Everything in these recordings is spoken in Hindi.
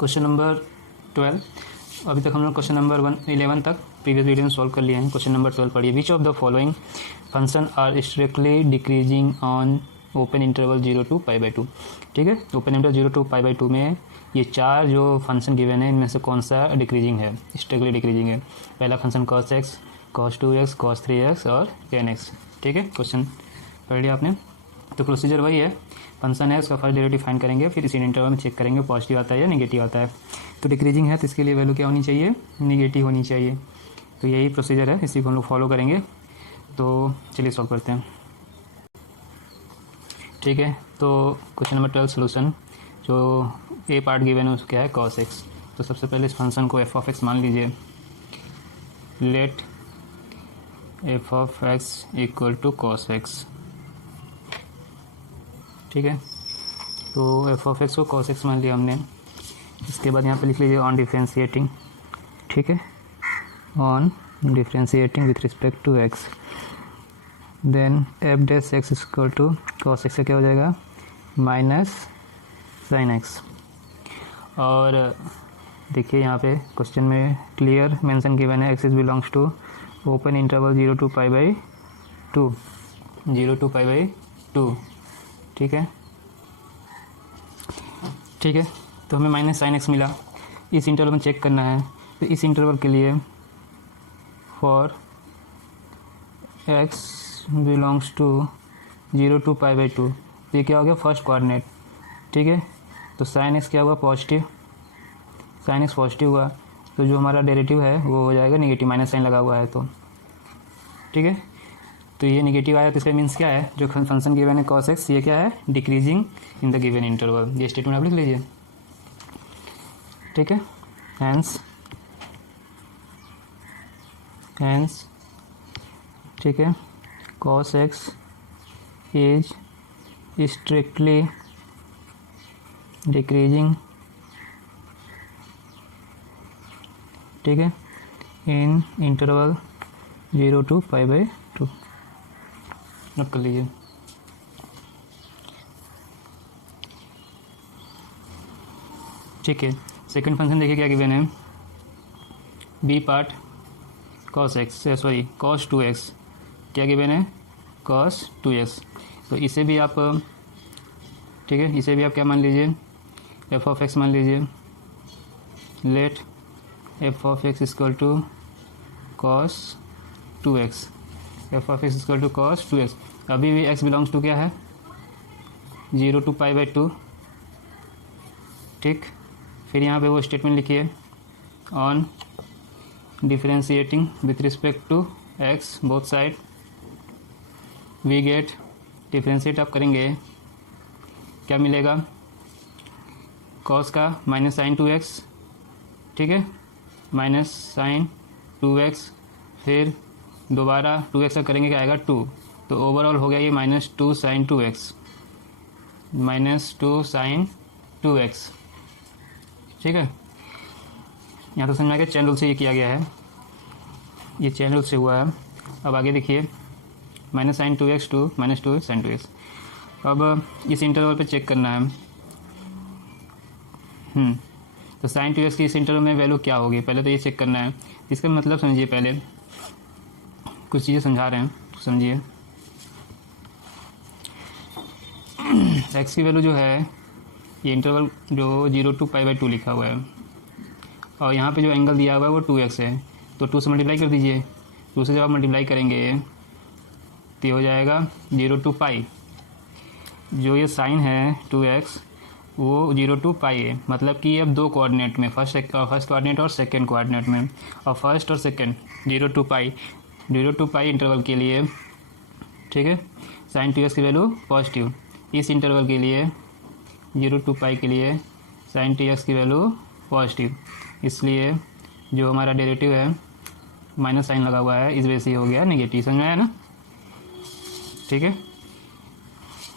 Question number 12। अभी तक हम लोग क्वेश्चन नंबर 11 तक प्रीवियस वीडियो में सॉल्व कर लिए हैं। क्वेश्चन नंबर 12 पढ़िए। Which of the following function are strictly decreasing on open interval 0 to π/2। ठीक है, ओपन इंटरवल 0 to π/2 में ये चार जो फंक्शन गिवन है इनमें से कौन सा डिक्रीजिंग है, स्ट्रिक्टली डिक्रीजिंग है। पहला function cos x, cos 2x, cos 3x और tan x। ठीक है, क्वेश्चन पढ़ लिया आपने। तो प्रोसीजर वही है, फंक्शन है उसका फर्स्ट डेरिवेटिव फाइंड करेंगे, फिर इसी इंटरवल में चेक करेंगे पॉजिटिव आता है या नेगेटिव आता है। तो डिक्रीजिंग है तो इसके लिए वैल्यू क्या होनी चाहिए, नेगेटिव होनी चाहिए। तो यही प्रोसीजर है, इसी को हम लोग फॉलो करेंगे। तो चलिए सॉल्व करते हैं। ठीक है, तो क्वेश्चन नंबर 12 सोल्यूशन। जो ए पार्ट गिवन है उसको क्या है, cos x। तो सबसे पहले इस फंक्शन को f of x मान लीजिए। Let f of x equal to cos x। ठीक है, तो f of x को cos x मान लिया हमने। इसके बाद यहाँ पे लिख लीजिए ऑन डिफ्रेंशिएटिंग। ठीक है, on differentiating with respect to x, then f dash x equal to cos x से क्या हो जाएगा, माइनस sin x। और देखिए यहाँ पे क्वेश्चन में क्लियर मेंशन गिवन है, x is belongs to open interval 0 to π/2, 0 to π/2। ठीक है, ठीक है, तो हमें माइनस sin x मिला। इस इंटरवल में चेक करना है, तो इस इंटरवल के लिए for x belongs to 0 to π/2, ये क्या हो गया, फर्स्ट कोऑर्डिनेट। ठीक है, तो sin x क्या हुआ, पॉजिटिव। sin x पॉजिटिव हुआ तो जो हमारा डेरिवेटिव है वो हो जाएगा नेगेटिव, माइनस साइन लगा हुआ है तो। ठीक है, तो ये नेगेटिव आया तो इसका मीन्स क्या है, जो फंक्शन गिवन है cos x ये क्या है, decreasing in the given interval. ये स्टेटमेंट आप लिख लीजिए। ठीक है, हैंस ठीक है, cos x is strictly decreasing, ठीक है, इन इंटरवल 0 to π/2। नोट कर लीजिए। ठीक है, सेकंड फंक्शन देखिए क्या गिवन है, B part cos x sorry cos 2x, क्या गिवन है, cos 2x। तो इसे भी आप, ठीक है, इसे भी आप क्या मान लीजिए, f of x मान लीजिए। Let f of x equal to cos 2x, f of x equal to cos 2x। अभी भी x बिलोंग्स टू क्या है, 0 to π/2। ठीक, फिर यहाँ पे वो स्टेटमेंट लिखिए, on differentiating with respect to x both side we get, differentiate आप करेंगे क्या मिलेगा, cos का माइनस साइन 2x। ठीक है, माइनस साइन 2x, फिर दोबारा 2x का करेंगे क्या आएगा 2, तो ओवरऑल हो गया ये minus 2 sine 2x, minus 2 sine 2x। ठीक है, यहाँ तो समझ में आ गया, चेन रूल से ये किया गया है, ये चेन रूल से हुआ है। अब आगे देखिए, minus sine 2x to minus 2 sine 2x। अब इस इंटरवल पे चेक करना है। तो साइन 2x की इस इंटरवल में वैल्यू क्या होगी, पहले तो ये चेक करना है। इसका मतलब समझिए, पहले कुछ चीज़ें समझा रहे हैं तो समझिए। x की वैल्यू जो है, ये इंटरवल जो 0 to π/2 लिखा हुआ है, और यहाँ पे जो एंगल दिया हुआ है वो 2x है, तो 2 से मल्टीप्लाई कर दीजिए। 2 से जब आप मल्टीप्लाई करेंगे तो ये हो जाएगा 0 to π। जो ये साइन है 2x वो 0 to π है, मतलब कि अब दो कोऑर्डिनेट में, फर्स्ट कोऑर्डिनेट और सेकंड कोऑर्डिनेट में, और फर्स्ट और सेकंड 0 to π इंटरवल के लिए, ठीक है, साइन 2x की वैल्यू पॉजिटिव। इस इंटरवल के लिए 0 to π के लिए साइन 2x की वैल्यू पॉजिटिव, इसलिए जो हमारा डेरिवेटिव है माइनस साइन लगा हुआ है, इस वजह से हो गया नेगेटिव। समझ में आया ना। ठीक है,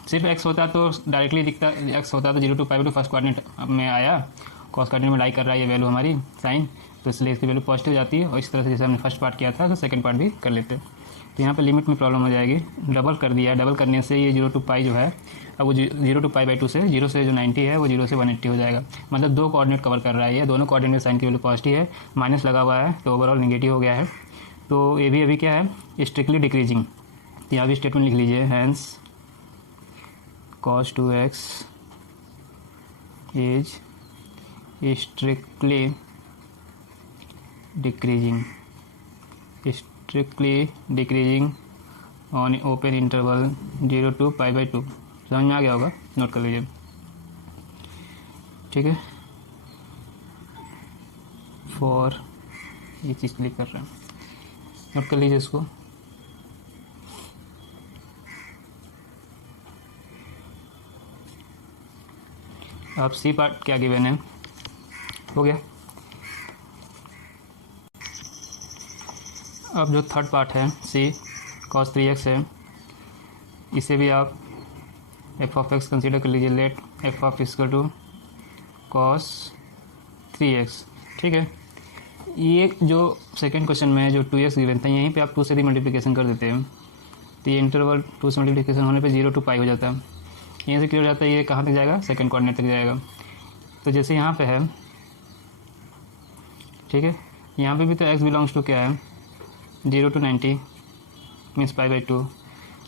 सिर्फ x होता तो डायरेक्टली दिखता, x होता तो 0 to π/2 फर्स्ट कोऑर्डिनेट में आया, कॉस कोऑर्डिनेट में लाई कर रहा है ये वैल्यू हमारी साइन, तो इसलिए इसकी वैल्यू पॉजिटिव जाती है। और इस तरह से जैसे हमने फर्स्ट पार्ट किया था तो सेकंड पार्ट भी कर लेते हैं। तो यहाँ पे लिमिट में प्रॉब्लम हो जाएगी। डबल कर दिया, डबल करने से ये 0 to पाई जो है अब वो 0 to पाई बाई 2 से 0 से जो 90 है वो 0 से 180 हो जाएगा। मतलब दो कोऑर्डिनेट कवर कर रहा है ये, दोनों कोऑर्डिनेट में साइन की वैल्यू पॉजिटिव है, माइनस लगा हुआ है तो ओवरऑल नेगेटिव हो गया है। तो ये भी अभी क्या है, स्ट्रिक्टली डिक्रीजिंग। तो यहाँ भी स्टेटमेंट लिख लीजिए, hence cos 2x is strictly decreasing on open interval 0 to pi by 2। समझ में आ गया होगा, नोट कर लीजिए। ठीक है, फॉर ये चीज़ क्लिक कर रहे हैं, नोट कर लीजिए इसको। अब सी पार्ट क्या गिवन है, हो गया। अब जो थर्ड पार्ट है सी cos 3x है, इसे भी आप f ऑफ x कंसीडर कर लीजिए। Let f of equal to cos 3x। ठीक है, ये जो सेकंड क्वेश्चन में जो 2x गिवन था, यहीं पे आप 2 से भी मल्टीप्लिकेशन कर देते हैं तो ये इंटरवल 2 से मल्टीप्लिकेशन होने पे 0 to पाई हो जाता है। यहीं से क्लियर हो जाता है ये कहाँ तक जाएगा, सेकंड कोऑर्डिनेट तक जाएगा। तो जैसे यहाँ पे है, ठीक है, यहाँ पे भी तो x बिलोंग्स टू क्या है, 0 to 90 मीन्स पाई बाई 2।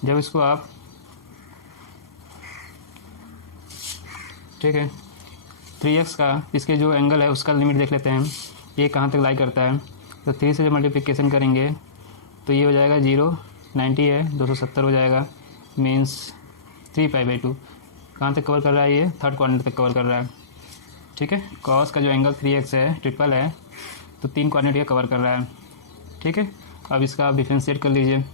जब इसको आप, ठीक है, 3x का इसके जो एंगल है उसका लिमिट देख लेते हैं, ये कहाँ तक लाई करता है। तो 3 से जब मल्टीप्लिकेशन करेंगे तो ये हो जाएगा 0, 90 है 270 हो जाएगा, मीन्स 3 पाई बाई 2। कहाँ तक कवर कर रहा है, ये थर्ड कोऑर्डिनेट तक कवर कर रहा है। ठीक है, कॉस का जो एंगल 3x है, ट्रिपल है, तो 3 कोऑर्डिनेट ये कवर कर रहा है। ठीक है, अब इसका आप डिफ्रेंशिएट कर लीजिए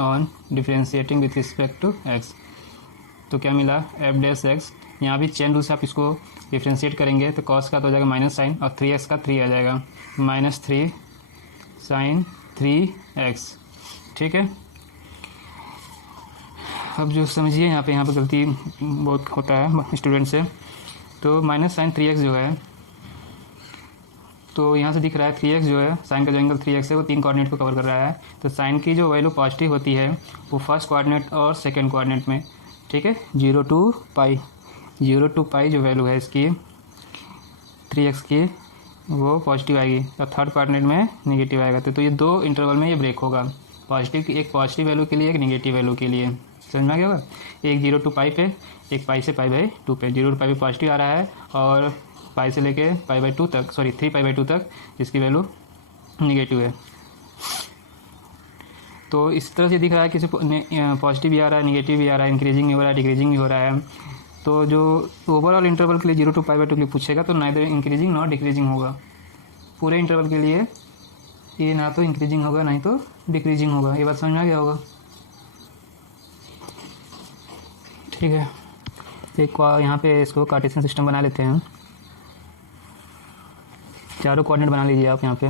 on differentiating with respect to x। तो क्या मिला, एफ डैश एक्स। यहाँ भी चेन रूल से आप इसको डिफ्रेंशिएट करेंगे तो कॉस का तो हो जाएगा माइनस साइन और 3x का 3 आ जाएगा, -3 साइन 3x। ठीक है, अब जो समझिए यहाँ पे गलती बहुत होता है स्टूडेंट से। तो माइनस साइन 3x जो है, तो यहाँ से दिख रहा है 3x जो है, साइन का जो एंगल 3x है वो 3 कोऑर्डिनेट को कवर कर रहा है। तो साइन की जो वैल्यू पॉजिटिव होती है वो फर्स्ट कोऑर्डिनेट और सेकंड कोऑर्डिनेट में, ठीक है, 0 to पाई जो वैल्यू है इसकी 3x की वो पॉजिटिव आएगी और थर्ड कोऑर्डिनेट में नेगेटिव आएगा। तो ये दो इंटरवल में ये ब्रेक होगा, पॉजिटिव की, एक पॉजिटिव वैल्यू के लिए, एक नेगेटिव वैल्यू के लिए। समझ में आ गया होगा, एक 0 to पाई पे, एक पाई से पाई बाई 2 पे। 0 to पाई पे पॉजिटिव आ रहा है और पाई से लेके पाई बाई 2 तक, 3 पाई बाई 2 तक इसकी वैल्यू नेगेटिव है। तो इस तरह से दिख रहा है, किसी पॉजिटिव भी आ रहा है, नेगेटिव भी आ रहा है, इंक्रीजिंग भी हो रहा है, डिक्रीजिंग भी हो रहा है। तो जो ओवरऑल इंटरवल के लिए 0 to पाई बाई 2 के लिए पूछेगा तो नाइदर इंक्रीजिंग नॉट डिक्रीजिंग होगा। पूरे इंटरवल के लिए ये ना तो इंक्रीजिंग होगा ना ही तो डिक्रीजिंग होगा। ये बात समझ में आ गया होगा। ठीक है, एक यहाँ पे इसको कार्टेशियन सिस्टम बना लेते हैं। चारों कोऑर्डिनेट बना लीजिए आप यहाँ पे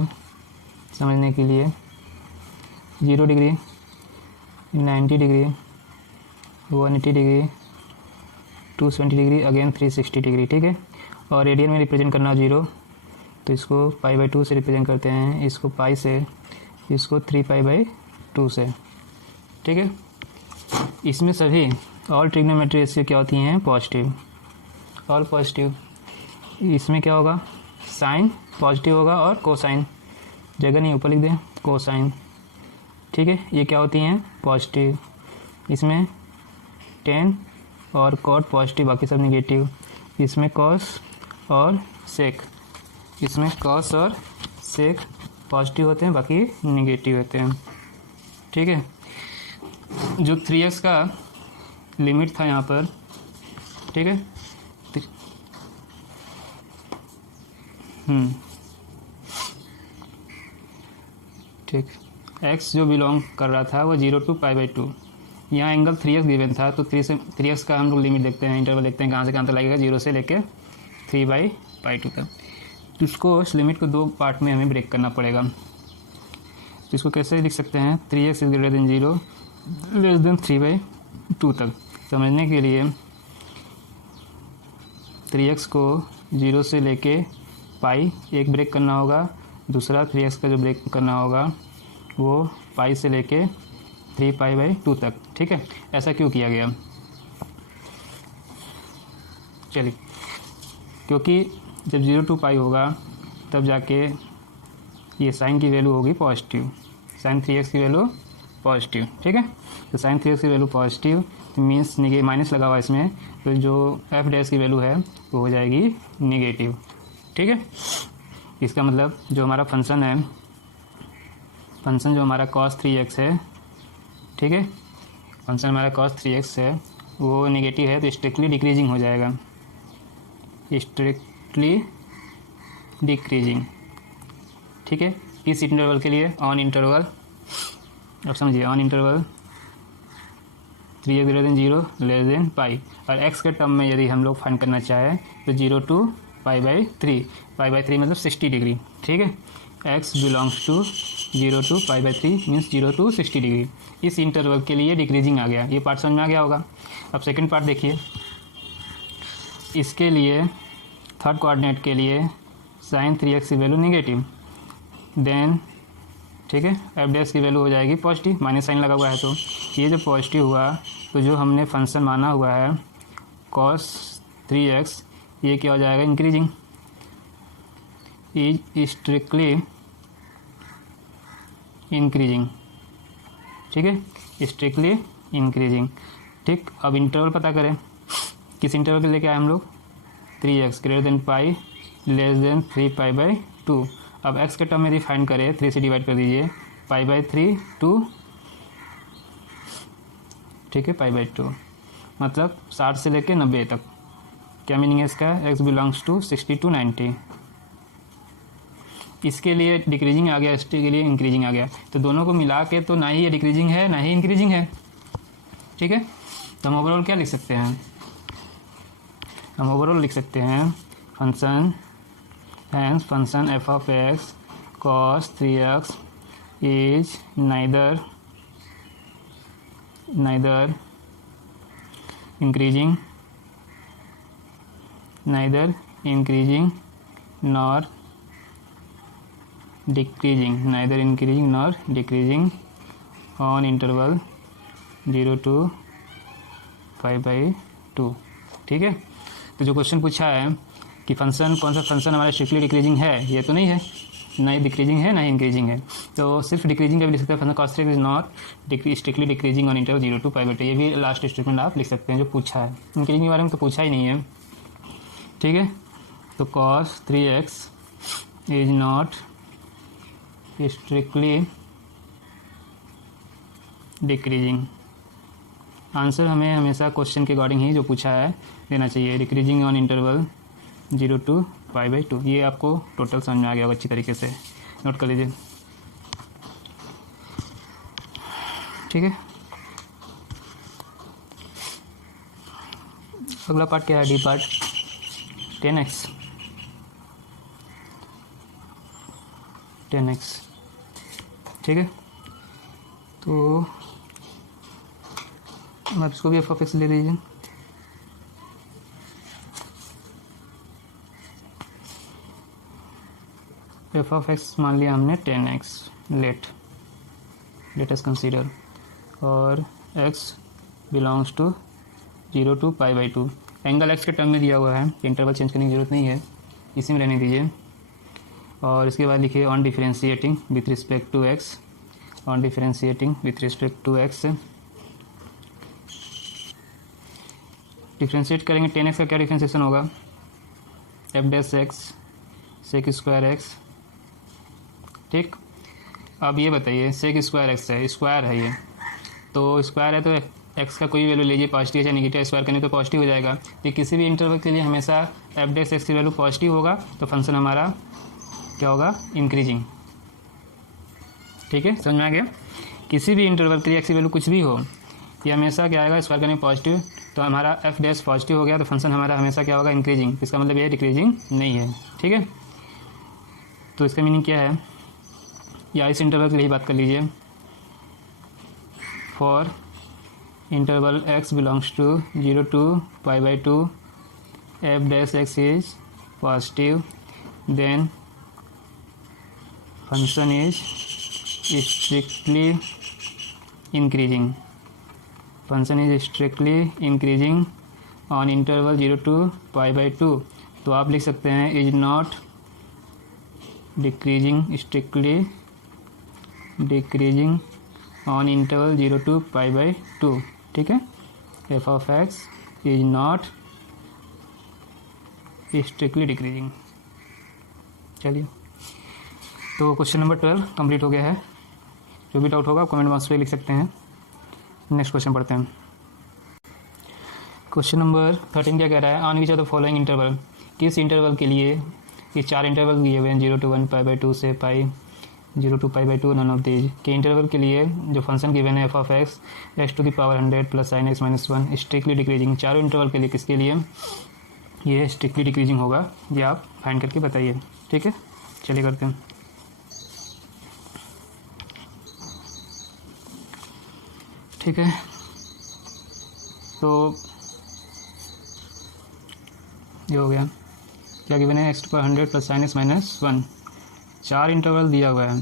समझने के लिए। 0 degree, 90 degree, 180 degree, 270 degree, again 360 degree. ठीक है, और रेडियन में रिप्रेजेंट करना 0, तो इसको पाई बाई 2 से रिप्रेजेंट करते हैं, इसको पाई से, इसको 3 पाई बाई 2 से। ठीक है, इसमें सभी ऑल ट्रिग्नोमेट्री रेशियो क्या होती हैं, पॉजिटिव, ऑल पॉजिटिव। इसमें क्या होगा, साइन पॉजिटिव होगा और कोसाइन, जगह नहीं ऊपर लिख दें, कोसाइन। ठीक है, ये क्या होती हैं, पॉजिटिव। इसमें टेन और कॉट पॉजिटिव, बाकी सब नेगेटिव। इसमें कॉस और सेक, इसमें कॉस और सेक पॉजिटिव होते हैं, बाकी नेगेटिव होते हैं। ठीक है, जो 3x का लिमिट था यहाँ पर, ठीक है, ठीक, x जो बिलोंग कर रहा था वो 0 to पाई बाई 2। यहाँ एंगल 3x गिवन था, तो 3x का हम लोग लिमिट देखते हैं, इंटरवल देखते हैं कहाँ से कहाँ तक लगेगा, 0 से लेके 3 बाई पाई 2 तक। तो इसको, इस लिमिट को दो पार्ट में हमें ब्रेक करना पड़ेगा। तो इसको कैसे लिख सकते हैं, 3x is greater than 0 less then 3 by 2 तक। समझने के लिए 3x को 0 से लेके पाई एक ब्रेक करना होगा, दूसरा 3x का जो ब्रेक करना होगा वो पाई से लेके 3π/2 तक। ठीक है, ऐसा क्यों किया गया? चलिए, क्योंकि जब 0 to पाई होगा तब जाके ये साइन की वैल्यू होगी पॉजिटिव, साइन 3x की वैल्यू पॉजिटिव। ठीक है, तो साइन 3x की वैल्यू पॉजिटिव मीन्स माइनस लगा हुआ इसमें, तो जो एफ डैश की वैल्यू है वो हो जाएगी निगेटिव। ठीक है, इसका मतलब जो हमारा फंक्शन है, फंक्शन जो हमारा cos 3x है, ठीक है, फंक्शन हमारा cos 3x है वो निगेटिव है, तो स्ट्रिक्टली डिक्रीजिंग हो जाएगा, स्ट्रिक्टली डिक्रीजिंग। ठीक है, इस इंटरवल के लिए ऑन इंटरवल, अब समझिए, ऑन इंटरवल 3x > 0 < पाई, और x के टर्म में यदि हम लोग फाइंड करना चाहें तो 0 to π/3, π/3 मतलब 60 डिग्री। ठीक है, x belongs to 0 to π/3 means 0 to 60 degree. इस इंटरवल के लिए डिक्रीजिंग आ गया, ये पार्ट समझ में आ गया होगा। अब सेकंड पार्ट देखिए, इसके लिए थर्ड कोऑर्डिनेट के लिए साइन 3x की वैल्यू निगेटिव, देन ठीक है एफ डैश की वैल्यू हो जाएगी पॉजिटिव, माइनस साइन लगा हुआ है, तो ये जो पॉजिटिव हुआ तो जो हमने फंक्शन माना हुआ है cos 3x ये क्या हो जाएगा, इंक्रीजिंग, इज स्ट्रिक्टली इंक्रीजिंग। ठीक है, स्ट्रिक्टली इंक्रीजिंग। ठीक, अब इंटरवल पता करें, किस इंटरवल के लेके आए हम लोग, 3x > पाई < 3π/2। अब x के टर्म में यदि फाइंड करें 3 से डिवाइड कर दीजिए, π/3 टू, ठीक है, π/2 मतलब 60 से लेके 90 तक। क्या मीनिंग है इसका, x बिलोंग्स टू 60 to 90। इसके लिए डिक्रीजिंग आ गया, इसके लिए इंक्रीजिंग आ गया, तो दोनों को मिला के तो ना ही ये डिक्रीजिंग है ना ही इंक्रीजिंग है। ठीक है, तो हम ओवरऑल क्या लिख सकते हैं, हम ओवरऑल लिख सकते हैं function, hence function f of x cos 3x is neither increasing nor decreasing on interval 0 to π/2। ठीक है, तो जो क्वेश्चन पूछा है कि फंक्शन कौन सा फंक्शन हमारा स्ट्रिक्टली डिक्रीजिंग है, ये तो नहीं है, ना ही डिक्रीजिंग है ना ही इंक्रीजिंग है, तो सिर्फ डिक्रीजिंग का भी लिख सकते हैं, function cos 3x is not strictly decreasing on interval 0 to π/2, ये भी लास्ट स्टेटमेंट आप लिख सकते हैं जो पूछा है। इंक्रीजिंग के बारे में तो पूछा ही नहीं है। ठीक है, तो cos 3x is not strictly decreasing. Answer हमें हमेशा क्वेश्चन के अकॉर्डिंग ही जो पूछा है देना चाहिए, डिक्रीजिंग ऑन इंटरवल 0 to π/2। ये आपको टोटल समझ में आ गया होगा, अच्छी तरीके से नोट कर लीजिए। ठीक है, अगला पार्ट क्या है, डी पार्ट 10x। ठीक है, तो आप इसको भी f(x) ले लीजिए। f(x) मान लिया हमने 10x, लेट अस कंसीडर, और x belongs to 0 to π/2। Angle x के टर्म में दिया हुआ है, इंटरवल चेंज करने की ज़रूरत नहीं है, इसी में रहने दीजिए। और इसके बाद लिखिए on differentiating with respect to x, on differentiating with respect to x। Differentiate करेंगे 10x का क्या डिफरेंशिएशन होगा, f(x) sec²x। ठीक, अब ये बताइए sec²x है, स्क्वायर है ये, तो स्क्वायर है तो x का कोई वैल्यू लीजिए, पॉजिटिव या नेगेटिव, स्क्वायर करने तो पॉजिटिव हो जाएगा। तो किसी भी इंटरवल के लिए हमेशा f(x) की वैल्यू पॉजिटिव होगा, तो फंक्शन हमारा क्या होगा, इंक्रीजिंग। ठीक है, समझ में आ गया। किसी भी इंटरवल के लिए x की वैल्यू कुछ भी हो, ये हमेशा क्या आएगा, स्क्वायर करने पॉजिटिव, तो हमारा f' पॉजिटिव हो गया, तो फंक्शन हमारा हमेशा क्या होगा, इंक्रीजिंग। इसका मतलब ये डिक्रीजिंग नहीं है। ठीक है, तो इसका मीनिंग क्या है, या इस इंटरवल के लिए बात कर लीजिए, for interval x belongs to 0 to π/2 f(x) is positive, then function is strictly increasing, function is strictly increasing on interval 0 to π/2। तो आप लिख सकते हैं is not decreasing, strictly decreasing on interval 0 to π/2। ठीक है, F of x is not strictly decreasing. चलिए, तो क्वेश्चन नंबर 12 कंप्लीट हो गया है। जो भी डाउट होगा कमेंट बॉक्स पे लिख सकते हैं। नेक्स्ट क्वेश्चन पढ़ते हैं। क्वेश्चन नंबर 13 क्या कह रहा है, on which of the following interval, किस इंटरवल के लिए, ये 4 इंटरवल दिए हुए हैं 0 to 1 π/2 से पाई 0 to π/2 नन ऑफ दीज के इंटरवल के लिए जो फंक्शन गिवन है F of x x⁻100 + sin x - 1 strictly decreasing. चारों इंटरवल के लिए किसके लिए ये स्ट्रिक्टली डिक्रीजिंग होगा, ये आप फाइंड करके बताइए। ठीक है, चलिए करते हैं। ठीक है, तो ये हो गया, क्या गिवन है x⁻100 + sin x - 1। 4 इंटरवल दिया हुआ है,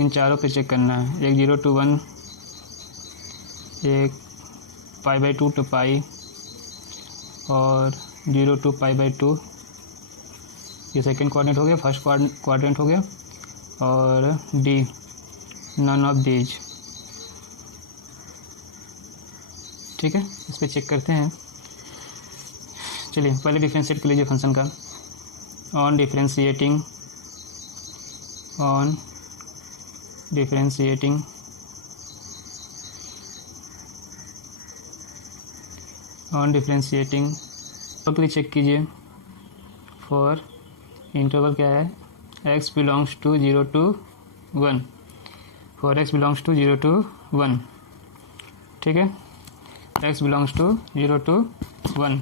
इन चारों पे चेक करना है। एक 0 to 1, एक π/2 to π और 0 to π/2। ये सेकंड क्वाड्रेंट हो गया, फर्स्ट क्वाड्रेंट हो गया, और डी नन ऑफ दीज। ठीक है, इस पर चेक करते हैं। चलिए, पहले डिफरेंशिएट कर लीजिए फंक्शन का। ऑन डिफरेंशिएटिंग के लिए चेक कीजिए। फॉर इंटरवल क्या है, x belongs to 0 to 1, for x belongs to 0 to 1। ठीक है, x बिलोंग्स टू 0 to 1।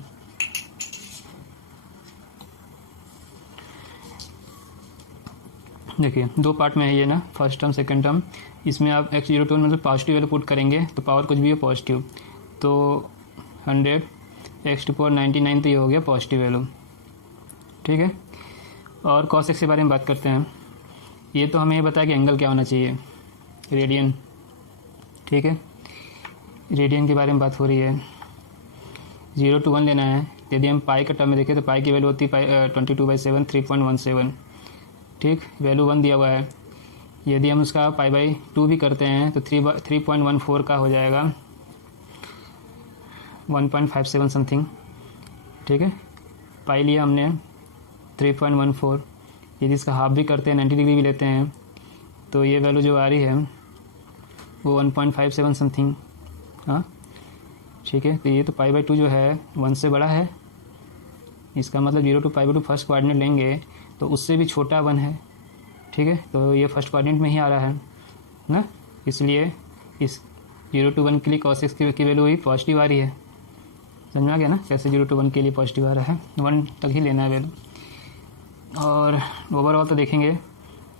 देखिए, दो पार्ट में है ये ना, फर्स्ट टर्म सेकंड टर्म। इसमें आप x 0 to 1 मतलब पॉजिटिव वैल्यू पुट करेंगे तो पावर कुछ भी हो पॉजिटिव, तो 100 x⁻99 तो ये हो गया पॉजिटिव वैल्यू। ठीक है, और cos x के बारे में बात करते हैं। ये तो हमें ये बताया कि एंगल क्या होना चाहिए, रेडियन। ठीक है, रेडियन के बारे में बात हो रही है। 0 to 1 लेना है। यदि हम पाई का टर्म में देखें तो पाई की वैल्यू होती है 22/7 3.17। ठीक, वैल्यू 1 दिया हुआ है। यदि हम उसका π/2 भी करते हैं तो 3.14 का हो जाएगा 1.57 समथिंग। ठीक है, पाई लिया हमने 3.14। यदि इसका हाफ भी करते हैं 90 डिग्री भी लेते हैं तो ये वैल्यू जो आ रही है वो 1.57 समथिंग। हाँ, ठीक है, तो ये तो π/2 जो है 1 से बड़ा है। इसका मतलब 0 to π/2 फर्स्ट क्वाड्रेंट लेंगे तो उससे भी छोटा 1 है। ठीक है, तो ये फर्स्ट क्वाड्रेंट में ही आ रहा है ना, इसलिए इस 0 to 1 के लिए cos x की वैल्यू ही पॉजिटिव आ रही है। समझ में आ गया ना, कैसे 0 to 1 के लिए पॉजिटिव आ रहा है, 1 तक ही लेना है वैल्यू। और ओवरऑल तो देखेंगे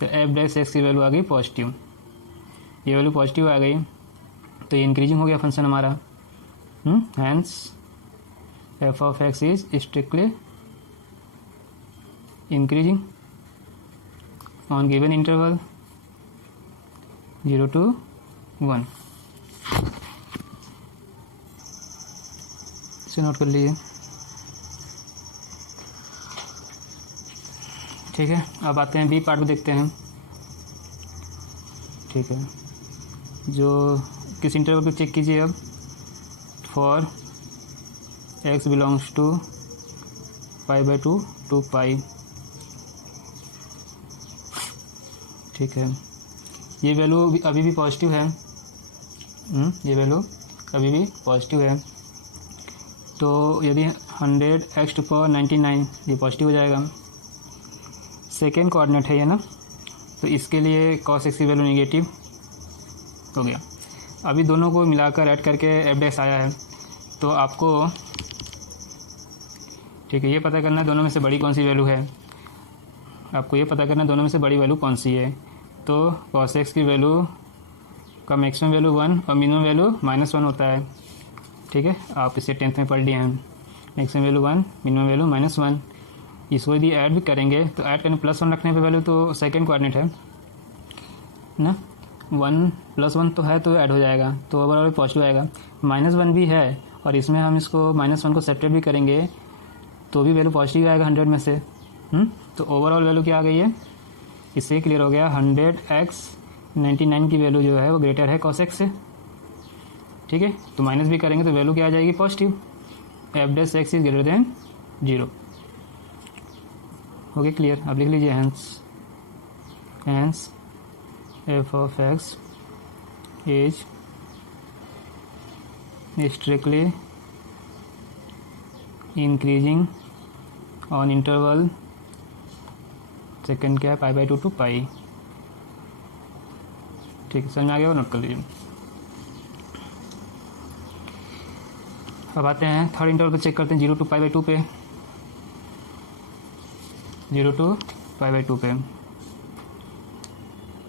तो f'(x) की वैल्यू आ गई पॉजिटिव, ये वैल्यू पॉजिटिव आ गई तो ये इंक्रीजिंग हो गया फंक्शन हमारा। Hence f of x is strictly increasing on given interval 0 to 1। इसे नोट कर लीजिए। ठीक है, अब आते हैं बी पार्ट में, देखते हैं। ठीक है, जो किस इंटरवल को चेक कीजिए अब। For x belongs to π/2 to π। ठीक है, ये वैल्यू अभी भी पॉजिटिव है। ये वैल्यू अभी भी पॉजिटिव है, तो यदि 100 x⁻99 ये पॉजिटिव हो जाएगा। सेकेंड कोऑर्डिनेट है ये ना, तो इसके लिए cos x की वैल्यू नेगेटिव हो गया। अभी दोनों को मिलाकर ऐड करके f' आया है, तो आपको ठीक है ये पता करना है दोनों में से बड़ी कौन सी वैल्यू है। आपको ये पता करना है दोनों में से बड़ी वैल्यू कौन सी है। तो cos x की वैल्यू का मैक्सिमम वैल्यू 1 और मिनिमम वैल्यू -1 होता है। ठीक है, आप इसे 10th में पढ़ लिए हैं। Maximum value 1, minimum value -1। इसको यदि ऐड भी करेंगे तो ऐड करने +1 रखने पे वैल्यू तो सेकेंड कोऑर्डिनेट है ना, 1 + 1 तो है तो ऐड हो जाएगा, तो ओवरऑल पॉजिटिव आएगा। -1 भी है और इसमें हम इसको -1 को सेपरेट भी करेंगे तो भी वैल्यू पॉजिटिव आएगा 100 में से। तो ओवरऑल वैल्यू क्या आ गई है, इससे क्लियर हो गया 100x 99 की वैल्यू जो है वो ग्रेटर है cos x से। ठीक है, तो माइनस भी करेंगे तो वैल्यू क्या आ जाएगी, positive. f' is greater than 0। हो गया क्लियर, अब लिख लीजिए hence f of x is strictly increasing on interval, second क्या है, π/2 to π। ठीक है, समझ में आ गया, नोट कर लीजिए। अब आते हैं थर्ड इंटरवल पे, चेक करते हैं 0 to π/2 पे, 0 to π/2 पे।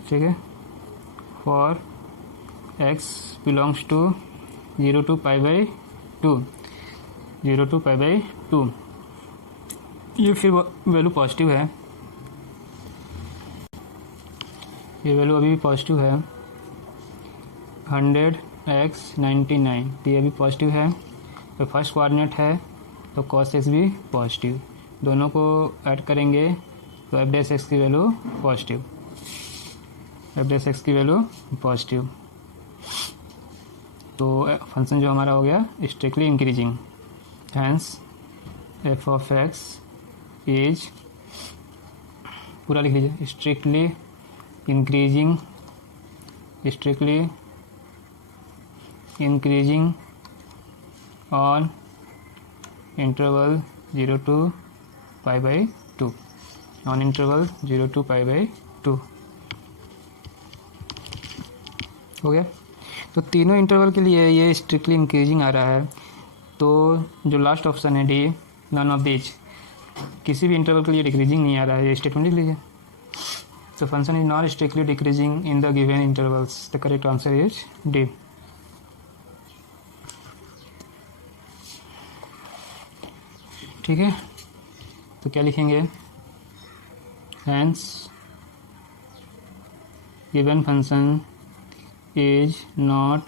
ठीक है, for x belongs to 0 to π/2, 0 to π/2, ये फिर वैल्यू पॉजिटिव है, ये वैल्यू अभी भी पॉजिटिव है 100x 99, तो ये भी पॉजिटिव है। तो फर्स्ट कोऑर्डिनेट है तो cos x भी पॉजिटिव, दोनों को ऐड करेंगे तो f' की वैल्यू पॉजिटिव, f' की वैल्यू पॉजिटिव। तो फंक्शन जो हमारा हो गया strictly increasing, hence f of x is, पूरा लिख लीजिए, strictly increasing on interval 0 to π/2, on interval 0 to π/2। हो गया, तो तीनों इंटरवल के लिए ये स्ट्रिक्टली इंक्रीजिंग आ रहा है। तो जो लास्ट ऑप्शन है डी, नन ऑफ दीज, किसी भी इंटरवल के लिए डिक्रीजिंग नहीं आ रहा है, ये स्टेटमेंट लिख लीजिए। So function is not strictly decreasing in the given intervals. The correct answer is D. ठीक है, तो क्या लिखेंगे, hence given function is not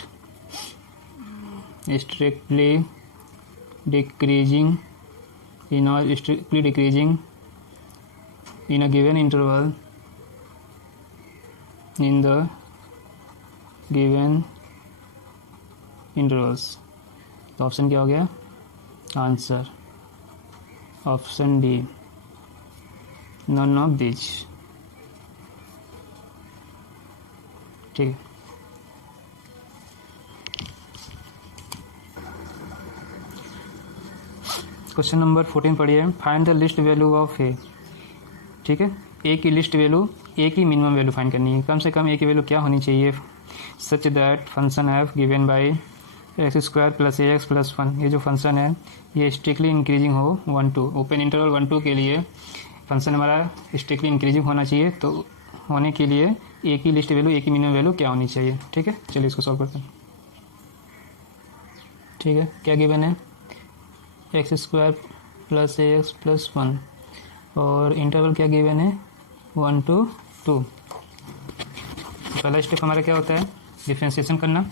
strictly decreasing in a given interval in the given intervals। तो ऑप्शन क्या हो गया, answer option D, none of this. ठीक है, क्वेश्चन नंबर 14 पढ़िए, find the least value of A. ठीक है, ए की लिस्ट वैल्यू, ए की मिनिमम वैल्यू फाइंड करनी है, कम से कम ए की वैल्यू क्या होनी चाहिए, such that function f given bye x² + ax + 1। ये जो फंक्शन है ये स्ट्रिक्टली इंक्रीजिंग हो 1 to, ओपन इंटरवल 1 2 के लिए फंक्शन हमारा स्ट्रिक्टली इंक्रीजिंग होना चाहिए। तो होने के लिए ए की लिस्ट वैल्यू, ए की मिनिमम वैल्यू क्या होनी चाहिए। ठीक है, चलिए इसको सॉल्व करते हैं। ठीक है, क्या गिवन है, x² + ax + 1 और इंटरवल क्या गिवन है 1 to 2। पहला स्टेप हमारा क्या होता है, डिफरेंशिएशन करना,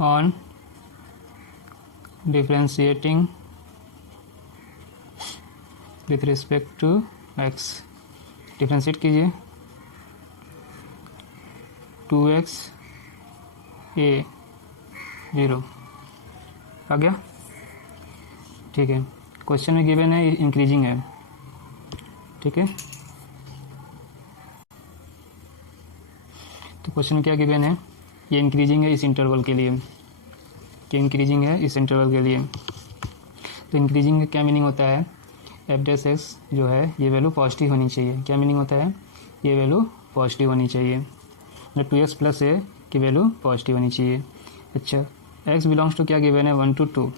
on differentiating with respect to x, differentiate कीजिए 2x a 0 आ गया। ठीक है, क्वेश्चन में गिवन है इंक्रीजिंग है। ठीक है, तो क्वेश्चन में क्या गिवन है, ये इंक्रीजिंग है इस इंटरवल के लिए, ये इंक्रीजिंग है इस इंटरवल के लिए। तो इंक्रीजिंग का क्या मीनिंग होता है, f' जो है ये वैल्यू पॉजिटिव होनी चाहिए। क्या मीनिंग होता है, ये वैल्यू पॉजिटिव होनी चाहिए, मतलब 2x + a की वैल्यू पॉजिटिव होनी चाहिए। अच्छा, x बिलोंग्स टू क्या गिवन है 1 to 2,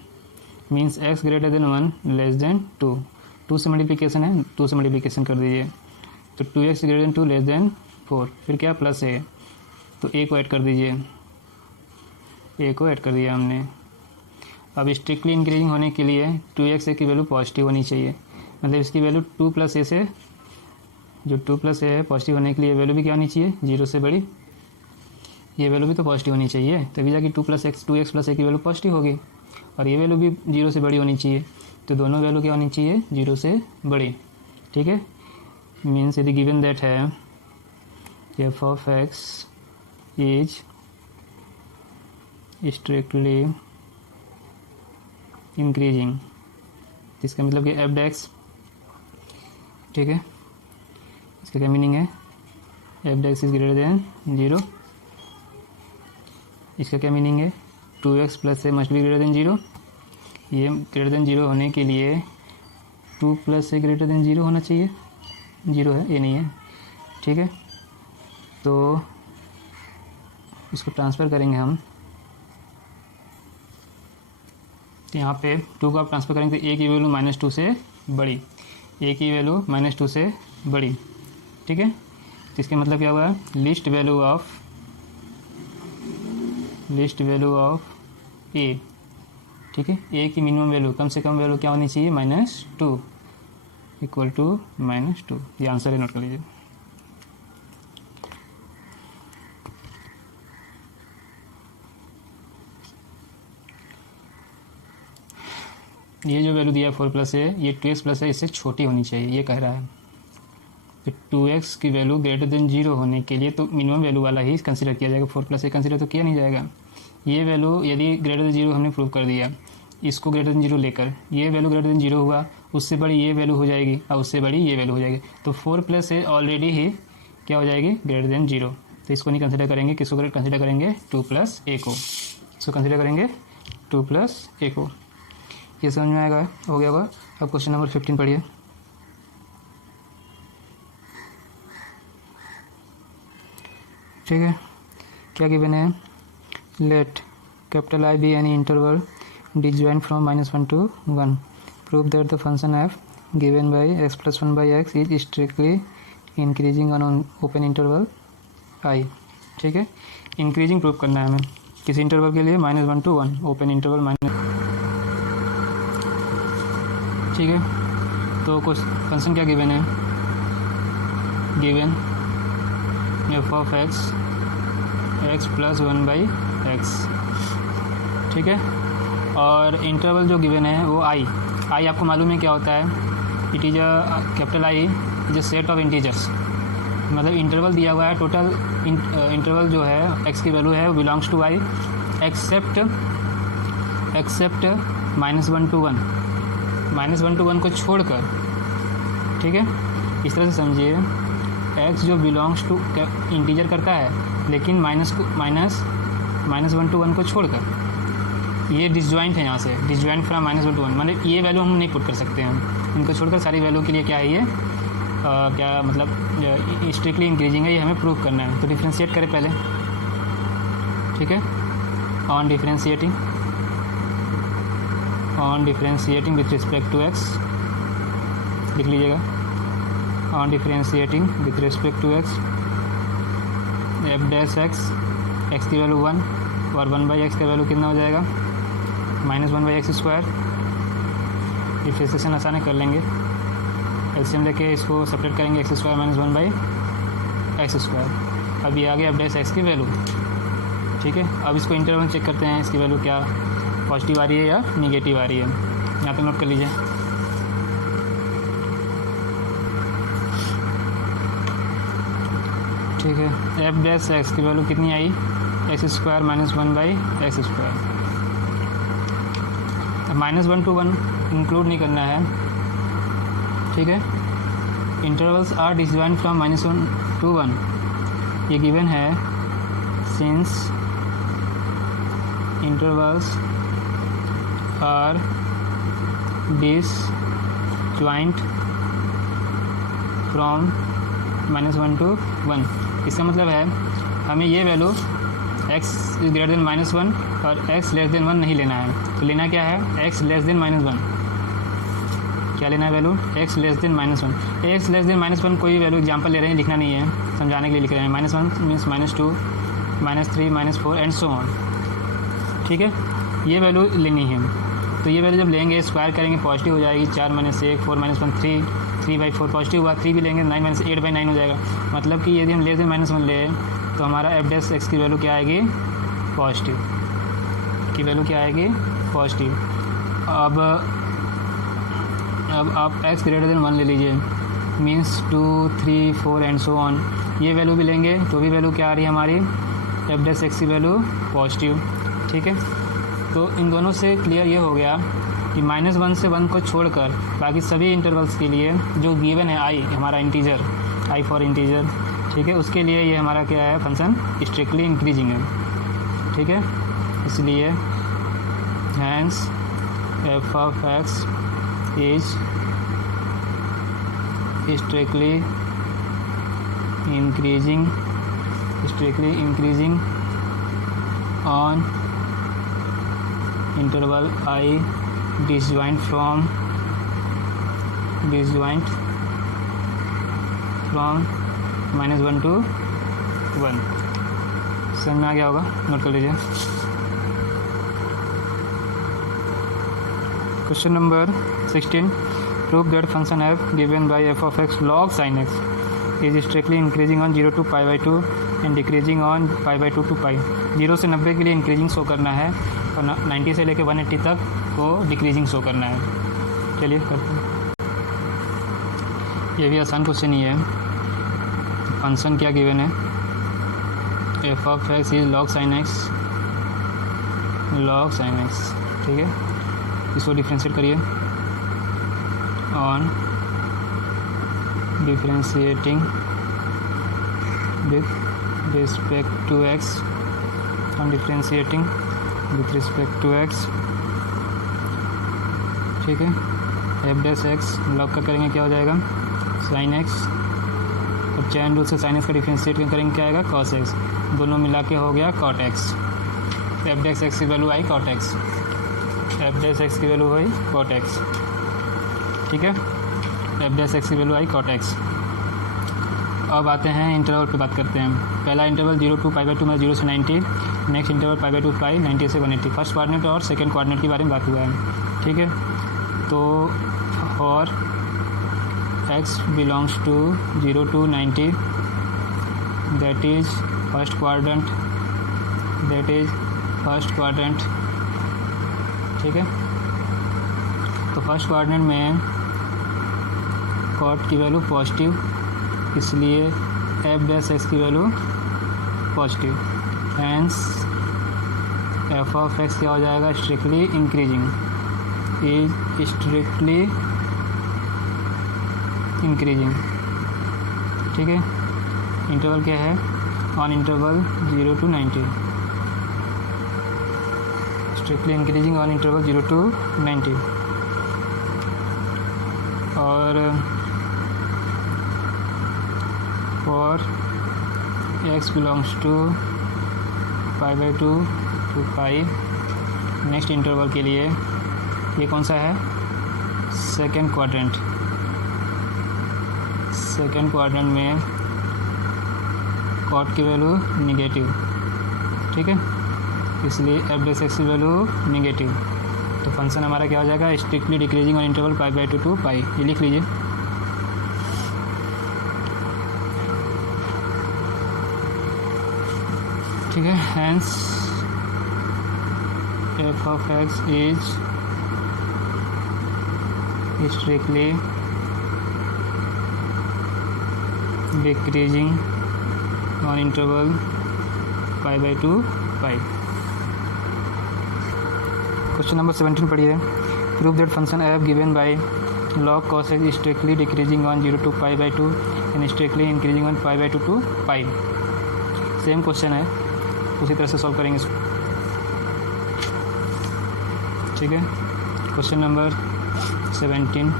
मीन्स x > 1 < 2। 2 से मल्टीप्लिकेशन है, 2 से मल्टीप्लिकेशन कर दीजिए, तो 2x > 2 < 4, फिर क्या प्लस है, तो a को ऐड कर दीजिए, a को ऐड कर दिया हमने। अब स्ट्रिक्टली इंक्रीजिंग होने के लिए 2x की वैल्यू पॉजिटिव होनी चाहिए, मतलब इसकी वैल्यू 2 + a से जो 2 प्लस ए है पॉजिटिव होने के लिए वैल्यू भी क्या होनी चाहिए, 0 से बड़ी, ये वैल्यू भी तो पॉजिटिव होनी चाहिए, तभी जाके 2 एक्स प्लस ए की वैल्यू पॉजिटिव होगी, और ये वैल्यू भी 0 से बड़ी होनी चाहिए। तो दोनों वैल्यू क्या होनी चाहिए, 0 से बड़ी। ठीक है, मीन्स यदि गिवन दैट है F of x is strictly increasing, इसका मतलब कि एफ डेक्स, ठीक है, इसका क्या मीनिंग है, f dash is greater than 0, इसका क्या मीनिंग है, 2x plus a must be greater than 0, ये ग्रेटर देन 0 होने के लिए 2 प्लस ए ग्रेटर देन 0 होना चाहिए, 0 है, ये नहीं है। ठीक है, तो इसको ट्रांसफ़र करेंगे हम, तो यहाँ पे 2 को आप ट्रांसफ़र करेंगे तो ए की वैल्यू -2 से बड़ी, ए की वैल्यू -2 से बड़ी। ठीक है, तो इसका मतलब क्या हुआ, लिस्ट वैल्यू ऑफ ए, ठीक है, ए की मिनिमम वैल्यू, कम से कम वैल्यू क्या होनी चाहिए, -2 इक्वल टू -2, ये आंसर है, नोट कर लीजिए। ये जो वैल्यू दिया है 4 प्लस है, ये 2x प्लस है, इससे छोटी होनी चाहिए, ये कह रहा है। तो 2x की वैल्यू ग्रेटर देन 0 होने के लिए तो मिनिमम वैल्यू वाला ही कंसिडर किया जाएगा, 4 प्लस ए कंसिडर तो किया नहीं जाएगा। ये वैल्यू यदि ग्रेटर देन 0 हमने प्रूव कर दिया, इसको ग्रेटर देन 0 लेकर ये वैल्यू ग्रेटर देन 0 हुआ, उससे बड़ी ये वैल्यू हो जाएगी और उससे बड़ी ये वैल्यू हो जाएगी, तो 4 प्लस ए ऑलरेडी ही क्या हो जाएगी, ग्रेटर देन 0। तो इसको नहीं कंसिडर करेंगे, किसको कंसिडर करेंगे, 2 प्लस ए को, इसको कंसिडर करेंगे 2 प्लस ए को। ये समझ में आएगा, हो गया होगा। अब क्वेश्चन नंबर 15 पढ़िए। ठीक है, क्या गिवन है, let capital I be any interval disjoint from -1 to 1, prove that the function f given by x plus 1 by x is strictly increasing on open interval I। ठीक है, इंक्रीजिंग प्रूव करना है हमें किसी इंटरवल के लिए, -1 to 1 ओपन इंटरवल ठीक है, तो कुछ फंक्शन क्या गिवन है, given F of x plus 1 by x. ठीक है, और इंटरवल जो गिवन है वो आई आपको मालूम है क्या होता है, it is a capital I is a set of integers, मतलब इंटरवल दिया हुआ है, टोटल इंटरवल जो है एक्स की वैल्यू है वो belongs to I except -1 to 1, -1 to 1 को छोड़कर। ठीक है, इस तरह से समझिए, एक्स जो बिलोंग्स टू इंटीजर करता है, लेकिन -1 to 1 को छोड़कर, ये डिसजॉइंट है, यहाँ से डिसजॉइंट फ्रॉम -1 to 1, मतलब ये वैल्यू हम नहीं पुट कर सकते हैं, इनको छोड़कर सारी वैल्यू के लिए क्या है ये क्या मतलब स्ट्रिक्टली इंक्रीजिंग है, ये हमें प्रूव करना है। तो डिफ्रेंशिएट करें पहले। ठीक है, on differentiating with respect to x, लिख लीजिएगा, on differentiating with respect to x, f dash x की वैल्यू 1 और 1 बाई एक्स का वैल्यू कितना हो जाएगा, -1 बाई एक्स स्क्वायर। डिफ्रेंशिएशन आसान कर लेंगे, एलसीएम लेके इसको सेपरेट करेंगे, x square -1 by x square. अब ये आ गया एफ डैश एक्स की वैल्यू। ठीक है, अब इसको इंटरवल चेक करते हैं, इसकी वैल्यू क्या पॉजिटिव आ रही है या निगेटिव आ रही है, यहाँ पे नोट कर लीजिए। ठीक है, एफ डैश एक्स की वैल्यू कितनी आई, x square -1 by x square. -1 to 1 include नहीं करना है। ठीक है, intervals are disjoint from -1 to 1, ये गिवन है, since intervals are disjoint from -1 to 1, इसका मतलब है हमें ये value x is greater than -1 और x लेस देन 1 नहीं लेना है, तो लेना क्या है, x लेस देन -1, क्या लेना है value, x less then -1। x less then -1 कोई वैल्यू एग्जांपल ले रहे हैं, लिखना नहीं है, समझाने के लिए लिख रहे हैं, -1 मीन्स -2 -3 -4 एंड सो ऑन। ठीक है, ये वैल्यू लेनी है, तो ये वैल्यू जब लेंगे स्क्वायर करेंगे पॉजिटिव हो जाएगी, 4 - 1 4 - 1 3, 3/4 पॉजिटिव हुआ, 3 भी लेंगे 9 - 8/9 हो जाएगा। मतलब कि यदि हम लेस देन -1 ले तो हमारा एफ डैश एक्स की वैल्यू क्या आएगी, पॉजिटिव की वैल्यू क्या आएगी, पॉजिटिव। अब आप x ग्रेटर देन 1 ले लीजिए, मीन्स 2, 3, 4 एंड सो ऑन। ये वैल्यू भी लेंगे तो भी वैल्यू क्या आ रही है हमारी, एफ डैश एक्स की वैल्यू पॉजिटिव। ठीक है, तो इन दोनों से क्लियर ये हो गया कि -1 से 1 को छोड़कर बाकी सभी इंटरवल्स के लिए जो गिवन है आई, हमारा इंटीजर, आई फॉर इंटीजर, ठीक है, उसके लिए ये हमारा क्या है, फंक्शन स्ट्रिक्टली इंक्रीजिंग है। ठीक है, इसलिए hence f of x is strictly increasing on interval I disjoint from -1 to 1। समझ में आ गया होगा, नोट कर लीजिए। Question number 16, prove that function f given by f of x log sin x is strictly increasing on 0 to π/2 and decreasing on π/2 to π। 0 से 90 के लिए इंक्रीजिंग शो करना है और 90 से लेकर 180 तक को डिक्रीजिंग शो करना है। चलिए करते हैं, ये भी आसान क्वेश्चन ही है। फंक्शन क्या गिवन है, f of x is log sin x, ठीक है, इसको डिफ्रेंशिएट करिए on differentiating with respect to x, ठीक है। एफ डैश एक्स लॉग का करेंगे क्या हो जाएगा, साइन एक्स, और चैन रूल से साइन एक्स का डिफ्रेंशिएट करेंगे क्या आएगा, कॉस एक्स, दोनों मिला के हो गया cot x. F dash x की वैल्यू आई cot x, f dash x की वैल्यू आई कॉट एक्स, ठीक है, एफ डैश एक्स की वैल्यू आई कॉट एक्स। अब आते हैं इंटरवल पे बात करते हैं। पहला इंटरवल 0 to π/2 में 0 से 90, नेक्स्ट इंटरवल π/2 π 90 से 180। फर्स्ट कोऑर्डिनेट और सेकंड कोऑर्डिनेट के बारे में बात हुआ है। ठीक है, तो for x belongs to 0 to 90 that is first quadrant, ठीक है। तो फर्स्ट क्वाड्रेंट में कॉट की वैल्यू पॉजिटिव, इसलिए एफ डैश एक्स की value positive, hence f of x क्या हो जाएगा, स्ट्रिक्टली इंक्रीजिंग, ठीक है। इंटरवल क्या है, on interval 0 to 90, strictly increasing on interval 0 to 90। और for x belongs to π/2 to π, next interval के लिए ये कौन सा है, सेकेंड क्वाड्रेंट में कॉट की वैल्यू निगेटिव, ठीक है, इसलिए एफ डैश एक्स की वैल्यू निगेटिव। तो फंक्शन हमारा क्या हो जाएगा, strictly decreasing on interval π/2 to π। ये लिख लीजिए। ठीक है, hence f of x is strictly decreasing on interval π/2 to π। Question number 17 पढ़िए। Prove that function f given by log cos x is strictly decreasing on 0 to π/2 and strictly increasing on π/2 to π। Same question है, उसी तरह से सॉल्व करेंगे इसको। ठीक है, क्वेश्चन नंबर 17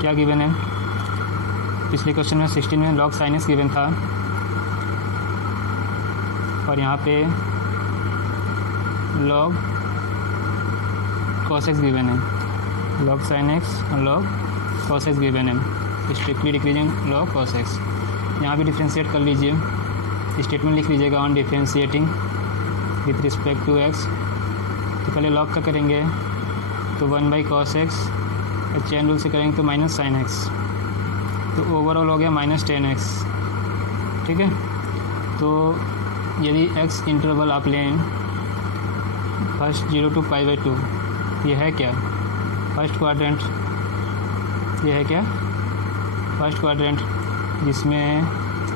क्या गिवन है, पिछले क्वेश्चन में 16 में log sin x गिवन था और यहाँ पे log cos x गिवन है, log sin x और log cos x गिवन है, strictly decreasing log cos x। यहाँ भी डिफ्रेंशिएट कर लीजिए, स्टेटमेंट लिख लीजिएगा on differentiating with respect to x। तो पहले log का करेंगे तो 1/cos x, चेन रूल से करेंगे तो माइनस साइन x, तो ओवरऑल हो गया माइनस 10x। ठीक है, तो यदि x इंटरवल आप लें फर्स्ट 0 to π/2, ये है क्या फर्स्ट क्वाड्रेंट, ये है क्या फर्स्ट क्वाड्रेंट जिसमें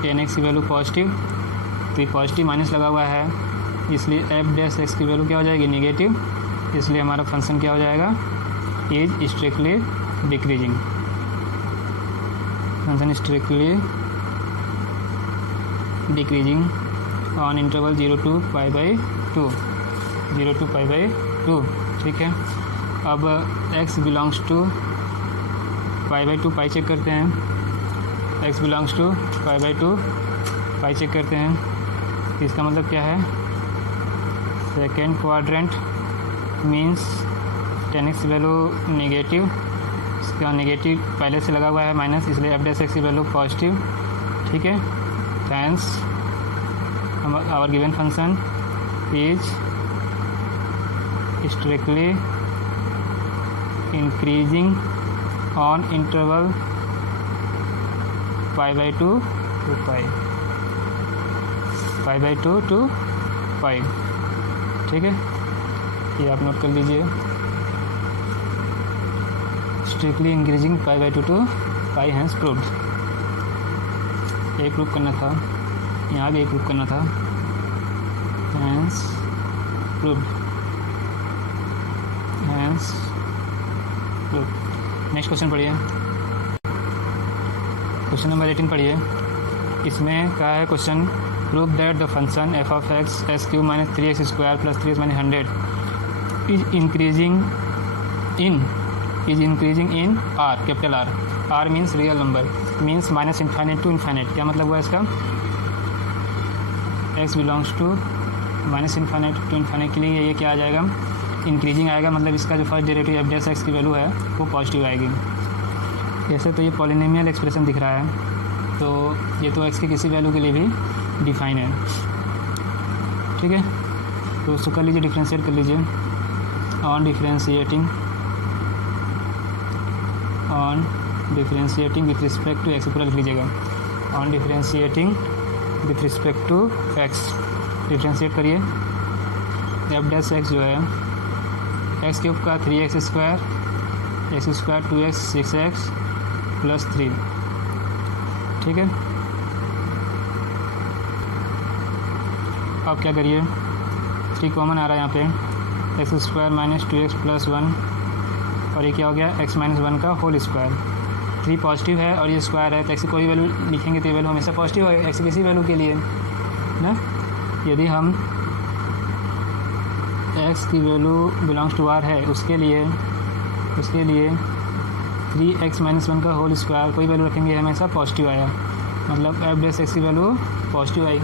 10x की वैल्यू पॉजिटिव, तो ये पॉजिटिव माइनस लगा हुआ है, इसलिए f' की वैल्यू क्या हो जाएगी नेगेटिव, इसलिए हमारा फंक्शन क्या हो जाएगा is strictly decreasing, function strictly decreasing on interval 0 to π/2, 0 to π/2। ठीक है, अब x belongs to π/2, pi check करते हैं, x belongs to π/2, pi check करते हैं, इसका मतलब क्या है second quadrant means 10x value negative, इसका नेगेटिव पहले से लगा हुआ है माइनस, इसलिए f' की वैल्यू पॉजिटिव। ठीक है, hence our given function is strictly increasing on interval π/2 to π। ठीक है, ये आप नोट कर लीजिए, strictly increasing π/2 to π, hence proved. एक प्रूव करना था, यहाँ भी एक प्रूव करना था, hence proved, hence proved. Next question पढ़िए, क्वेश्चन नंबर 18 पढ़िए। इसमें कहा है question prove that the function f of x s³ - 3x² + 3x - 100 is increasing in r, capital R, r means real number, means minus infinite to infinite. क्या मतलब हुआ इसका, x belongs to minus infinite to infinite के लिए ये क्या आ जाएगा इंक्रीजिंग आएगा, मतलब इसका जो फर्स्ट डेरिवेटिव f' की वैल्यू है वो पॉजिटिव आएगी। ऐसे तो ये पॉलिनोमियल एक्सप्रेशन दिख रहा है, तो ये तो x की किसी वैल्यू के लिए भी डिफाइन है। ठीक है, तो उसको कर लीजिए, डिफ्रेंशिएट कर लीजिए, on differentiating with respect to x, पूरा लिख लीजिएगा, on differentiating with respect to x, differentiate करिए। f' जो है x³ का 3x², x² 2x 6x + 3। ठीक है, अब क्या करिए, 3 कॉमन आ रहा है यहाँ पे, x² - 2x + 1, और ये क्या हो गया x - 1 का होल स्क्वायर। 3 पॉजिटिव है और ये स्क्वायर है, तो x की कोई वैल्यू लिखेंगे तो ये वैल्यू हमेशा पॉजिटिव होगी x की किसी वैल्यू के लिए ना। यदि हम x की वैल्यू बिलोंग्स टू r है, उसके लिए 3x - 1 का होल स्क्वायर कोई वैल्यू रखेंगे हमेशा पॉजिटिव आया, मतलब f' की वैल्यू पॉजिटिव आई,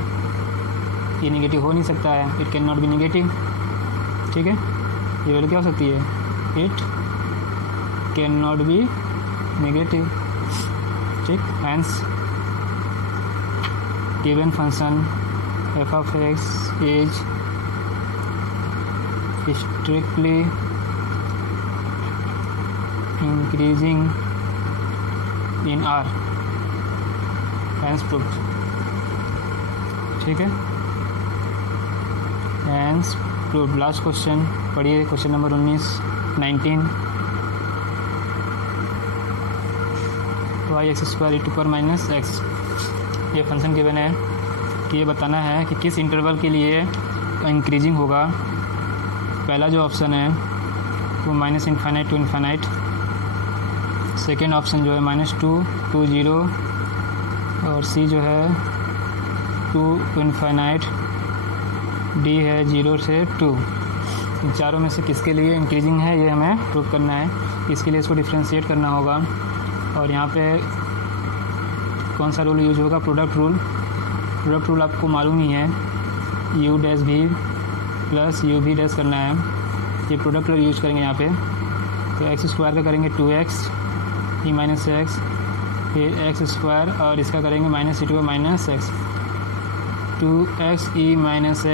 ये नेगेटिव हो नहीं सकता है, it can not be negative. ठीक है, ये वैल्यू क्या हो सकती है, it can not be negative. ठीक, hence given function f of x is strictly increasing in r, hence proved. ठीक है, हैंस प्रूव्ड। लास्ट क्वेश्चन पढ़िए, क्वेश्चन नंबर 19। तो y(x² e⁻x), ये फंक्शन गिवन है कि ये बताना है कि किस इंटरवल के लिए इंक्रीजिंग होगा। पहला जो ऑप्शन है वो -∞ टू इन्फाइनाइट, सेकेंड ऑप्शन जो है -2 to 0, और सी जो है 2 to इन्फाइनाइट, डी है 0 से 2। इन चारों में से किसके लिए इंक्रीजिंग है ये हमें प्रूव करना है, इसके लिए इसको डिफ्रेंशिएट करना होगा। और यहाँ पे कौन सा रूल यूज होगा, प्रोडक्ट रूल आपको मालूम ही है, u' प्लस u' करना है, ये प्रोडक्ट रूल यूज करेंगे यहाँ पे। तो x² का करेंगे 2x e⁻x, फिर x² और इसका करेंगे -e⁻x, 2x e⁻x -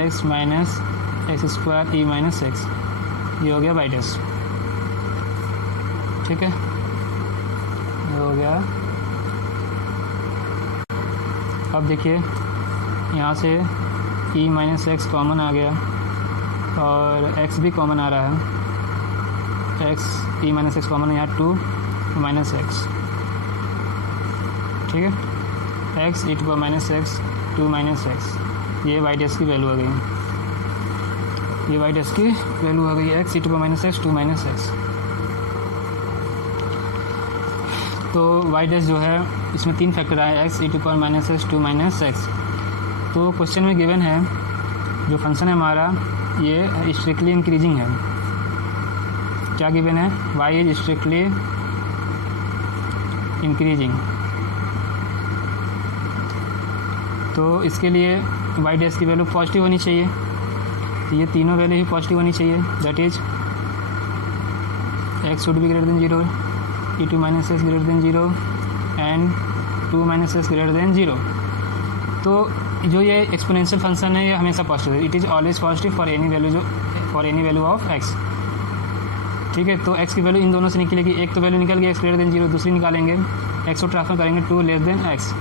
x² e⁻x, ये हो गया बाई डैश। ठीक है, ये हो गया। अब देखिए यहाँ से e माइनस एक्स कॉमन आ गया और x भी कॉमन आ रहा है, x e minus x common है यहाँ 2 माइनस एक्स, ठीक है, x e to power minus x 2 minus x, ये वाई डैश की वैल्यू आ गई, ये वाई डैश की वैल्यू आ गई x e to power minus x 2 minus x. तो वाई डैश जो है इसमें 3 फैक्टर आए, x e to power minus x 2 minus x. तो क्वेश्चन में गिवन है जो फंक्शन है हमारा ये स्ट्रिक्टली इंक्रीजिंग है, क्या गिवन है, y इज स्ट्रिक्टली इंक्रीजिंग। तो इसके लिए वाई डैश की वैल्यू पॉजिटिव होनी चाहिए, तो ये तीनों वैल्यू ही पॉजिटिव होनी चाहिए, that is x should be greater than 0, e to minus x greater than 0 and 2 minus x greater than 0। तो जो ये एक्सपोनेंशियल फंक्शन है ये हमेशा पॉजिटिव है, it is always positive for any value of x, ठीक है। तो x की वैल्यू इन दोनों से निकलेगी, एक तो वैल्यू निकल गई x ग्रेटर देन 0, दूसरी निकालेंगे x को ट्रांसफर करेंगे 2 less than x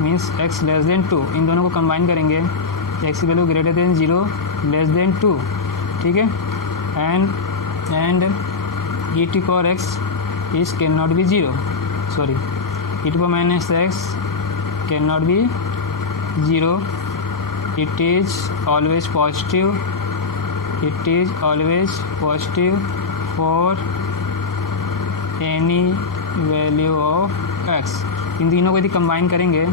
means x less than 2, इन दोनों को कंबाइन करेंगे x की value greater than 0 less than 2, ठीक है, and e to power x is can not be 0, sorry e to power minus x can not be 0, it is always positive for any value of x। इन तीनों को यदि कंबाइन करेंगे,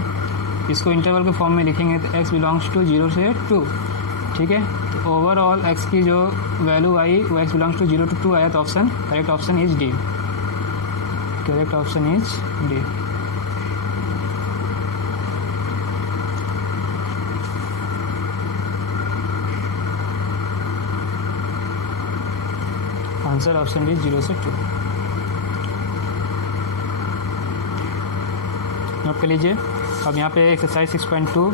इसको इंटरवल के फॉर्म में लिखेंगे तो x बिलोंग्स टू 0 से 2, ठीक है। तो ओवरऑल x की जो वैल्यू आई वो x बिलोंग्स टू 0 to 2 आया, तो option correct option is D, correct option is D. Answer option D 0 से 2। नोट कर लीजिए। अब यहाँ पे एक्सरसाइज 6.2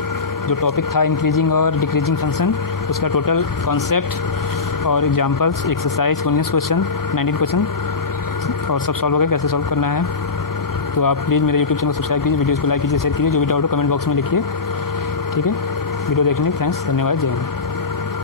जो टॉपिक था इंक्रीजिंग और डिक्रीजिंग फंक्शन, उसका टोटल कॉन्सेप्ट और एग्जांपल्स, एक्सरसाइज 19 क्वेश्चन 19 क्वेश्चन और सब सॉल्व हो गए, कैसे सॉल्व करना है। तो आप प्लीज़ मेरे यूट्यूब चैनल को सब्सक्राइब कीजिए, वीडियोज़ को लाइक कीजिए, शेयर कीजिए, जो भी डाउट हो कमेंट बॉक्स में लिखिए, ठीक है। वीडियो देखने के लिए थैंक्स, धन्यवाद, जय हिंद।